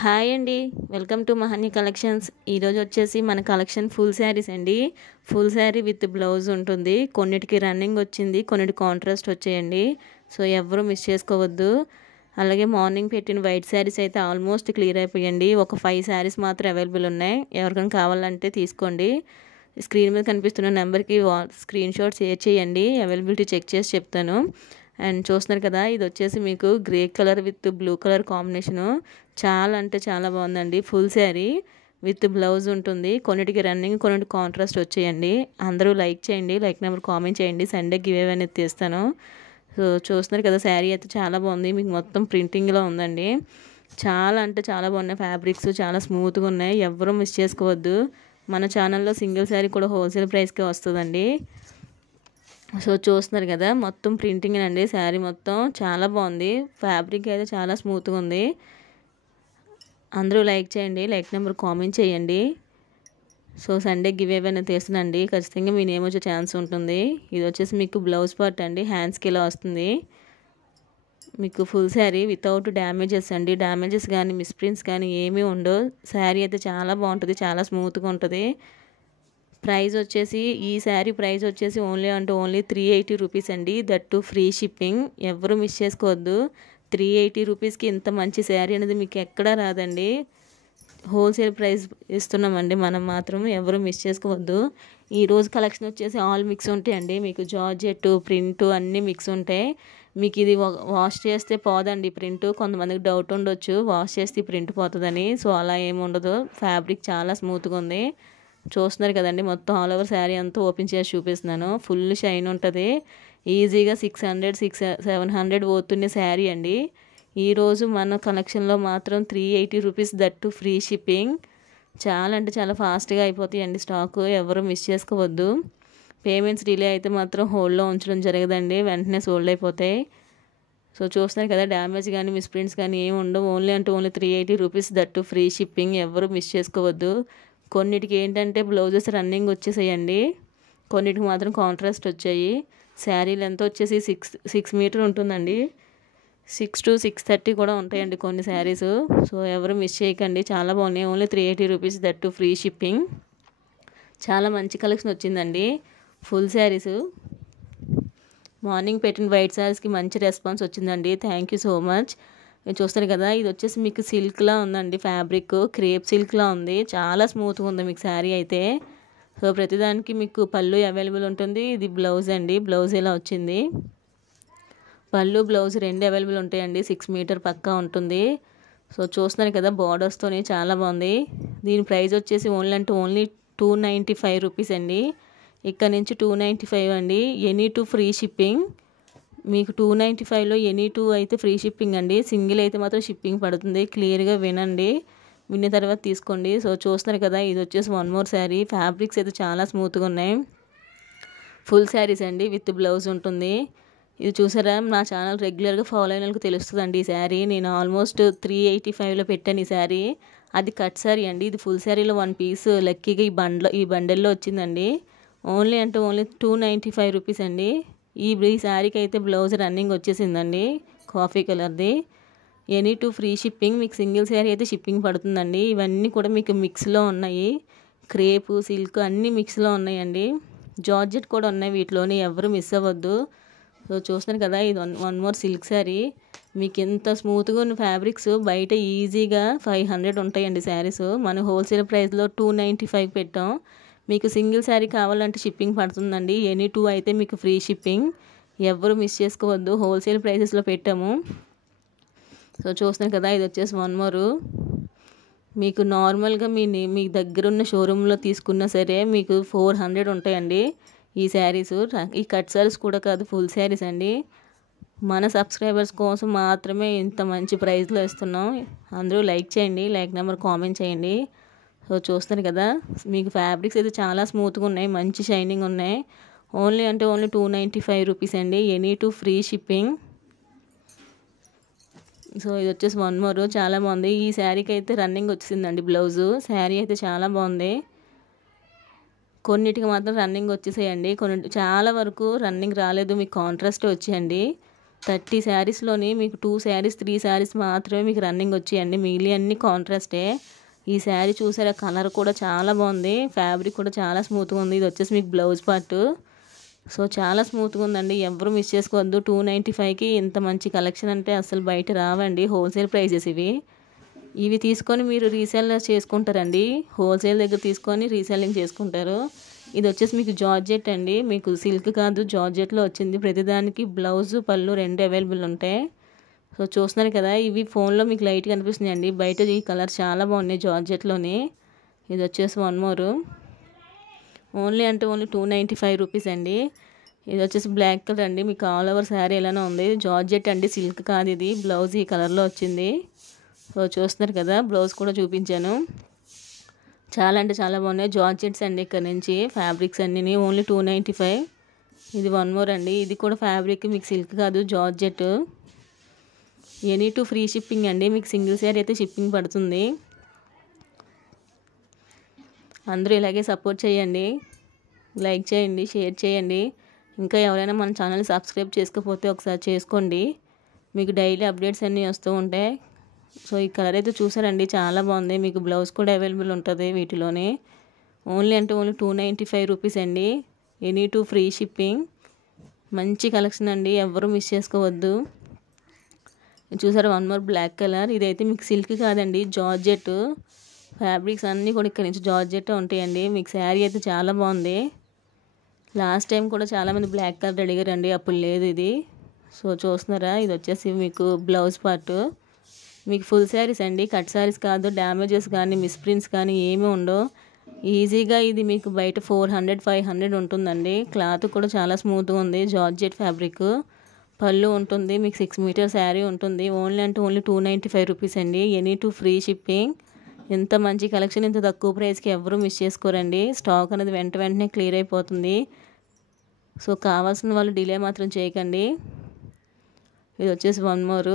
Hi అండి. Welcome to Mahani collections. ఈరోజు వచ్చేసి మన కలెక్షన్ ఫుల్ శారీస్ అండి. ఫుల్ శారీ విత్ బ్లౌజ్ ఉంటుంది. కొన్నిటికి రన్నింగ్ వచ్చింది, కొన్నిటి కాంట్రాస్ట్ వచ్చాయండి. సో ఎవరు మిస్ చేసుకోవద్దు. అలాగే మార్నింగ్ పెట్టిన వైట్ శారీస్ అయితే ఆల్మోస్ట్ క్లియర్ అయిపోయండి. ఒక 5 శారీస్ మాత్రం అవైలబుల్ ఉన్నాయి. ఎవరికైనా కావాలంటే తీసుకోండి. స్క్రీన్ మీద కనిపిస్తున్న నెంబర్కి స్క్రీన్ షాట్ షేర్ చేయండి. అవైలబిలిటీ చెక్ చేసి చెప్తాను. అండ్ చూస్తున్నారు కదా, ఇది వచ్చేసి మీకు grey colour with blue colour combination. చాలా అంటే చాలా బాగుందండి. ఫుల్ శారీ విత్ బ్లౌజ్ ఉంటుంది. కొన్నిటికి రన్నింగ్, కొన్నిటికి కాంట్రాస్ట్ వచ్చేయండి. అందరూ లైక్ చేయండి, లైక్ నెంబర్ కామెంట్ చేయండి. సండే గివ్ అవే అనేది తీస్తాను. సో చూస్తున్నారు కదా, శారీ అయితే చాలా బాగుంది. మీకు మొత్తం ప్రింటింగ్లో ఉందండి. చాలా అంటే చాలా బాగున్నాయి. ఫ్యాబ్రిక్స్ చాలా స్మూత్గా ఉన్నాయి. ఎవరూ మిస్ చేసుకోవద్దు. మన ఛానల్లో సింగిల్ శారీ కూడా హోల్సేల్ ప్రైస్కే వస్తుందండి. సో చూస్తున్నారు కదా, మొత్తం ప్రింటింగ్ అండి. శారీ మొత్తం చాలా బాగుంది. ఫ్యాబ్రిక్ అయితే చాలా స్మూత్గా ఉంది. అందరూ లైక్ చేయండి, లైక్ నెంబర్ కామెంట్ చేయండి. సో సండే గివ్ అవే అనేది తీస్తున్నాండి. ఖచ్చితంగా మీ నేమ్ వచ్చే ఛాన్స్ ఉంటుంది. ఇది వచ్చేసి మీకు బ్లౌజ్ పార్ట్ అండి. హ్యాండ్స్కి ఇలా వస్తుంది. మీకు ఫుల్ శారీ వితౌట్ డ్యామేజెస్ అండి. డ్యామేజెస్ కానీ మిస్ప్రింట్స్ కానీ ఏమీ ఉండవు. శారీ అయితే చాలా బాగుంటుంది, చాలా స్మూత్గా ఉంటుంది. ప్రైస్ వచ్చేసి ఈ శారీ ప్రైస్ వచ్చేసి ఓన్లీ 380 రూపీస్ అండి. That to free shipping. ఎవరు మిస్ చేసుకోవద్దు. 380 రూపీస్కి ఇంత మంచి శారీ అనేది మీకు ఎక్కడా రాదండి. హోల్సేల్ ప్రైస్ ఇస్తున్నామండి మనం మాత్రం. ఎవరు మిస్ చేసుకోవద్దు. ఈరోజు కలెక్షన్ వచ్చేసి ఆల్ మిక్స్ ఉంటాయండి. మీకు జార్జెట్, ప్రింట్ అన్నీ మిక్స్ ఉంటాయి. మీకు ఇది వాష్ చేస్తే పోదండి ప్రింట్. కొంతమందికి డౌట్ ఉండొచ్చు, వాష్ చేస్తే ప్రింట్ పోతుందని. సో అలా ఏమి ఉండదు. ఫ్యాబ్రిక్ చాలా స్మూత్గా ఉంది. చూస్తున్నారు కదండి, మొత్తం ఆల్ ఓవర్ శారీ అంతా ఓపెన్ చేసి చూపిస్తున్నాను. ఫుల్ షైన్ ఉంటుంది. ఈజీగా 600-700 పోతున్న శారీ అండి. ఈరోజు మన కలెక్షన్లో మాత్రం 380 రూపీస్, దట్టు ఫ్రీ షిప్పింగ్. చాలా అంటే చాలా ఫాస్ట్గా అయిపోతాయండి స్టాకు. ఎవరు మిస్ చేసుకోవద్దు. పేమెంట్స్ డిలే అయితే మాత్రం హోల్డ్లో ఉంచడం జరగదండి. వెంటనే సోల్డ్ అయిపోతాయి. సో చూస్తున్నారు కదా, డ్యామేజ్ కానీ మిస్ప్రింట్స్ కానీ ఏమి ఉండవు. Only 380 rupees, that free shipping. ఎవరు మిస్ చేసుకోవద్దు. కొన్నిటికి ఏంటంటే బ్లౌజెస్ రన్నింగ్ వచ్చేసాయండి. కొన్నిటికి మాత్రం కాంట్రాస్ట్ వచ్చాయి. శారీ లెంత్ వచ్చేసి 6 మీటర్ ఉంటుందండి. 6 to 630 కూడా ఉంటాయండి కొన్ని శారీస్. సో ఎవరు మిస్ చేయకండి. చాలా బాగున్నాయి. Only 380 rupees, that free shipping. చాలా మంచి కలెక్షన్ వచ్చిందండి. ఫుల్ శారీస్ మార్నింగ్ పెట్టిన వైట్ శారీస్కి మంచి రెస్పాన్స్ వచ్చిందండి. Thank you so much. చూస్తారు కదా, ఇది వచ్చేసి మీకు సిల్క్లా ఉందండి. ఫ్యాబ్రిక్ క్రేప్ సిల్క్లా ఉంది. చాలా స్మూత్గా ఉంది మీకు శారీ అయితే. సో ప్రతిదానికి మీకు పళ్ళు అవైలబుల్ ఉంటుంది. ఇది బ్లౌజ్ అండి. బ్లౌజ్ ఇలా వచ్చింది. పళ్ళు బ్లౌజ్ రెండు అవైలబుల్ ఉంటాయండి. 6 మీటర్ పక్కా ఉంటుంది. సో చూస్తున్నారు కదా, బార్డర్స్తోని చాలా బాగుంది. దీని ప్రైస్ వచ్చేసి ఓన్లీ 295 రూపీస్ అండి. ఇక్కడ నుంచి 295 అండి. Any to free shipping. మీకు 295లో ఎనీ 2 అయితే ఫ్రీ షిప్పింగ్ అండి. సింగిల్ అయితే మాత్రం షిప్పింగ్ పడుతుంది. క్లియర్గా వినండి, విన్న తర్వాత తీసుకోండి. సో చూస్తున్నారు కదా, ఇది వచ్చేసి వన్ మోర్ శారీ. ఫ్యాబ్రిక్స్ అయితే చాలా స్మూత్గా ఉన్నాయి. ఫుల్ శారీస్ అండి, విత్ బ్లౌజ్ ఉంటుంది. ఇది చూసారా, నా ఛానల్ రెగ్యులర్గా ఫాలో అయిన వాళ్ళకి తెలుస్తుందండి. ఈ శారీ నేను ఆల్మోస్ట్ 385లో పెట్టాను ఈ శారీ. అది కట్ శారీ అండి. ఇది ఫుల్ శారీలో 1 పీస్ లక్కీగా ఈ బండల్లో వచ్చిందండి. ఓన్లీ 295 రూపీస్ అండి. ఈ శారీకి అయితే బ్లౌజ్ రన్నింగ్ వచ్చేసిందండి, కాఫీ కలర్ది. Any to free shipping. మీకు సింగిల్ శారీ అయితే షిప్పింగ్ పడుతుందండి. ఇవన్నీ కూడా మీకు మిక్స్లో ఉన్నాయి. క్రేపు, సిల్క్ అన్నీ మిక్స్లో ఉన్నాయండి. జార్జెట్ కూడా ఉన్నాయి వీటిలోని. ఎవరు మిస్ అవ్వద్దు. సో చూస్తున్నారు కదా, ఇది వన్ మోర్ సిల్క్ శారీ. మీకు ఎంత స్మూత్గా ఉన్న ఫ్యాబ్రిక్స్ బయట ఈజీగా 500 ఉంటాయండి శారీస్. మనం హోల్సేల్ ప్రైస్లో 295 పెట్టాం. మీకు సింగిల్ శారీ కావాలంటే షిప్పింగ్ పడుతుందండి. ఎనీ 2 అయితే మీకు ఫ్రీ షిప్పింగ్. ఎవరు మిస్ చేసుకోవద్దు. హోల్సేల్ ప్రైసెస్లో పెట్టాము. సో చూస్తున్నారు కదా, ఇది వచ్చేసి వన్ మోరు. మీకు నార్మల్గా మీ దగ్గర ఉన్న షోరూంలో తీసుకున్నా సరే మీకు 400 ఉంటాయండి ఈ శారీస్. ఈ కట్ శారీస్ కూడా కాదు, ఫుల్ శారీస్ అండి. మన సబ్స్క్రైబర్స్ కోసం మాత్రమే ఇంత మంచి ప్రైస్లో ఇస్తున్నాం. అందరూ లైక్ చేయండి, లైక్ నెంబర్ కామెంట్ చేయండి. సో చూస్తారు కదా, మీకు ఫ్యాబ్రిక్స్ అయితే చాలా స్మూత్గా ఉన్నాయి, మంచి షైనింగ్ ఉన్నాయి. ఓన్లీ 295 రూపీస్ అండి. Any to free shipping. So ఇది వచ్చేసి వన్ మోర్. చాలా బాగుంది. ఈ శారీకి అయితే రన్నింగ్ వచ్చిందండి బ్లౌజు. శారీ అయితే చాలా బాగుంది. కొన్నిటికి మాత్రం రన్నింగ్ వచ్చేసేయండి. చాలా వరకు రన్నింగ్ రాలేదు, మీకు కాంట్రాస్ట్ వచ్చేయండి. 30 శారీస్‌లోని మీకు 2 శారీస్, 3 శారీస్ మాత్రమే మీకు రన్నింగ్ వచ్చాయండి. మిగిలిన అన్నీ కాంట్రాస్టే. ఈ శారీ చూసారా కలర్ కూడా చాలా బాగుంది. ఫ్యాబ్రిక్ కూడా చాలా స్మూత్‌గా ఉంది. ఇది వచ్చేసి మీకు బ్లౌజ్ పార్ట్. సో చాలా స్మూత్‌గా ఉందండి. ఎవ్వరు మిస్ చేసుకోవద్దు. 295కి ఇంత మంచి కలెక్షన్ అంటే అసలు బయట రావండి. హోల్సేల్ ప్రైజెస్ ఇవి. ఇవి తీసుకొని మీరు రీసేల్ చేసుకుంటారండి. హోల్సేల్ దగ్గర తీసుకొని రీసేలింగ్ చేసుకుంటారు. ఇది వచ్చేసి మీకు జార్జెట్ అండి. మీకు సిల్క్ కాదు జార్జెట్లో వచ్చింది. ప్రతిదానికి బ్లౌజు పళ్ళు 2 అవైలబుల్ ఉంటాయి. సో చూస్తున్నారు కదా, ఇవి ఫోన్లో మీకు లైట్గా అనిపిస్తున్నాయండి. బయట ఈ కలర్ చాలా బాగున్నాయి జార్జెట్లోని. ఇది వచ్చేసి వన్ మోర్ ఓన్లీ 295 రూపీస్ అండి. ఇది వచ్చేసి బ్లాక్ కలర్ అండి. మీకు ఆల్ ఓవర్ శారీ ఎలానే ఉంది. జార్జెట్ అండి, సిల్క్ కాదు ఇది. బ్లౌజ్ ఈ కలర్లో వచ్చింది. సో చూస్తున్నారు కదా, బ్లౌజ్ కూడా చూపించాను. చాలా అంటే చాలా బాగున్నాయి జార్జెట్స్ అండి. ఇక్కడ నుంచి ఫ్యాబ్రిక్స్ అన్నీ ఓన్లీ 295. ఇది వన్ మోర్ అండి. ఇది కూడా ఫ్యాబ్రిక్ మీకు సిల్క్ కాదు georgette. Any to free shipping అండి. మీకు సింగిల్ శారీ అయితే షిప్పింగ్ పడుతుంది. అందరూ ఇలాగే సపోర్ట్ చేయండి. లైక్ చేయండి, షేర్ చేయండి. ఇంకా ఎవరైనా మన ఛానల్ సబ్స్క్రైబ్ చేసుకోకపోతే ఒకసారి చేసుకోండి. మీకు డైలీ అప్డేట్స్ అన్నీ వస్తూ ఉంటాయి. సో ఈ కలర్ అయితే చూసారండి, చాలా బాగుంది. మీకు బ్లౌజ్ కూడా అవైలబుల్ ఉంటుంది వీటిలోనే. ఓన్లీ 295 రూపీస్ అండి. Any to free shipping. మంచి కలెక్షన్ అండి, ఎవరు మిస్ చేసుకోవద్దు. చూసారు వన్ మోర్ బ్లాక్ కలర్. ఇదైతే మీకు సిల్క్ కాదండి, జార్జెట్. ఫ్యాబ్రిక్స్ అన్నీ కూడా ఇక్కడ నుంచి జార్జెట్ ఉంటాయండి. మీకు శారీ అయితే చాలా బాగుంది. లాస్ట్ టైం కూడా చాలామంది బ్లాక్ కలర్ అడిగారండి, అప్పుడు లేదు ఇది. సో చూస్తున్నారా, ఇది వచ్చేసి మీకు బ్లౌజ్ పార్ట్. మీకు ఫుల్ శారీస్ అండి, కట్ శారీస్ కాదు. డ్యామేజెస్ కానీ మిస్ప్రింట్స్ కానీ ఏమీ ఉండవు. ఈజీగా ఇది మీకు బయట 400, 500 ఉంటుందండి. క్లాత్ కూడా చాలా స్మూత్గా ఉంది. Georgette fabric. పళ్ళు ఉంటుంది. మీకు 6 మీటర్ శారీ ఉంటుంది. ఓన్లీ 295 రూపీస్ అండి. Any to free shipping. ఎంత మంచి కలెక్షన్, ఇంత తక్కువ ప్రైస్కి ఎవరు మిస్ చేసుకోరండి. స్టాక్ అనేది వెంటనే క్లియర్ అయిపోతుంది. సో కావాల్సిన వాళ్ళు డిలే మాత్రం చేయకండి. ఇది వచ్చేసి వన్ మోర్.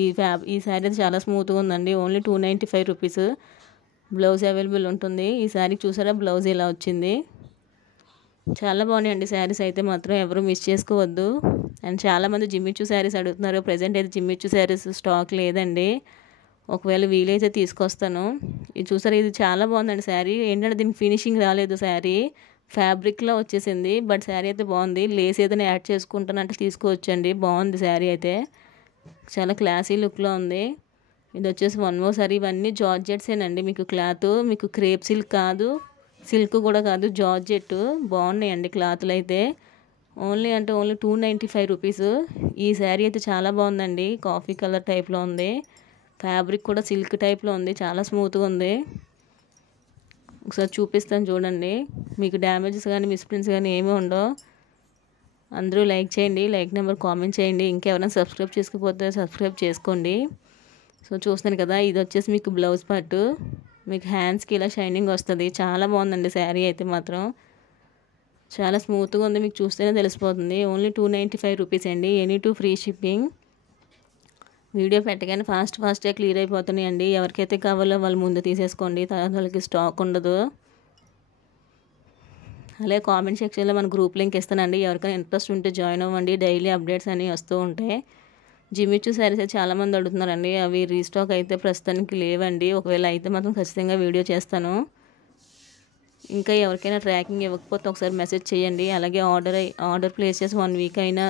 ఈ శారీ అయితే చాలా స్మూత్గా ఉందండి. Only 295 rupees. బ్లౌజ్ అవైలబుల్ ఉంటుంది. ఈ శారీ చూసారా, బ్లౌజ్ ఇలా వచ్చింది. చాలా బాగున్నాయండి శారీస్ అయితే మాత్రం ఎవరు మిస్ చేసుకోవద్దు. అండ్ చాలామంది జిమ్మిచ్చు శారీస్ అడుగుతున్నారు. ప్రజెంట్ అయితే జిమ్మిచ్చు శారీస్ స్టాక్ లేదండి. ఒకవేళ వీలైతే తీసుకొస్తాను. ఇది చూసారా, ఇది చాలా బాగుందండి శారీ. ఏంటంటే దీనికి ఫినిషింగ్ రాలేదు. శారీ ఫ్యాబ్రిక్లో వచ్చేసింది. బట్ శారీ అయితే బాగుంది. లేస్ ఏదైనా యాడ్ చేసుకుంటానంటే తీసుకోవచ్చండి. బాగుంది శారీ అయితే, చాలా క్లాసీ లుక్లో ఉంది. ఇది వచ్చేసి వన్ మోర్ సారీ. ఇవన్నీ జార్జెట్సేనండి. మీకు క్లాత్ మీకు క్రేప్ సిల్క్ కాదు, సిల్క్ కూడా కాదు, జార్జెట్. బాగున్నాయండి క్లాత్లు అయితే. Only 295 rupees. ఈ శారీ అయితే చాలా బాగుందండి. కాఫీ కలర్ టైప్లో ఉంది. ఫ్యాబ్రిక్ కూడా సిల్క్ టైప్లో ఉంది. చాలా స్మూత్గా ఉంది. ఒకసారి చూపిస్తాను చూడండి. మీకు డ్యామేజెస్ కానీ మిస్ప్రింట్స్ కానీ ఏమీ ఉండవు. అందరూ లైక్ చేయండి. లైక్ నెంబర్ కామెంట్ చేయండి. ఇంకెవరైనా సబ్స్క్రైబ్ చేసుకోకపోతే సబ్స్క్రైబ్ చేసుకోండి. సో చూస్తున్నాను కదా, ఇది వచ్చేసి మీకు బ్లౌజ్ పార్ట్. మీకు హ్యాండ్స్కి ఇలా షైనింగ్ వస్తుంది. చాలా బాగుందండి శారీ అయితే మాత్రం. చాలా స్మూత్గా ఉంది. మీకు చూస్తేనే తెలిసిపోతుంది. ఓన్లీ 295 రూపీస్ అండి. Any to free shipping. Video పెట్టగానే ఫాస్ట్గా క్లియర్ అయిపోతున్నాయండి. ఎవరికైతే కావాలో వాళ్ళు ముందు తీసేసుకోండి, తర్వాత వాళ్ళకి స్టాక్ ఉండదు. అలాగే కామెంట్ సెక్షన్లో మన గ్రూప్ లింక్ ఇస్తానండి. ఎవరికైనా ఇంట్రెస్ట్ ఉంటే జాయిన్ అవ్వండి. డైలీ అప్డేట్స్ అన్నీ వస్తూ ఉంటాయి. జిమ్మిచ్చు శారీస్ అయితే చాలామంది అడుగుతున్నారండి. అవి రీస్టాక్ అయితే ప్రస్తుతానికి లేవండి. ఒకవేళ అయితే మాత్రం ఖచ్చితంగా వీడియో చేస్తాను. ఇంకా ఎవరికైనా ట్రాకింగ్ ఇవ్వకపోతే ఒకసారి మెసేజ్ చేయండి. అలాగే ఆర్డర్ ప్లేస్ చేసి 1 వీక్ అయినా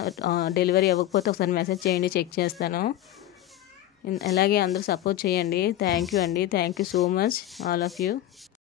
డెలివరీ ఇవ్వకపోతే ఒకసారి మెసేజ్ చేయండి, చెక్ చేస్తాను. అలాగే అందరూ సపోర్ట్ చేయండి. థ్యాంక్ యూ అండి. Thank you so much all of you.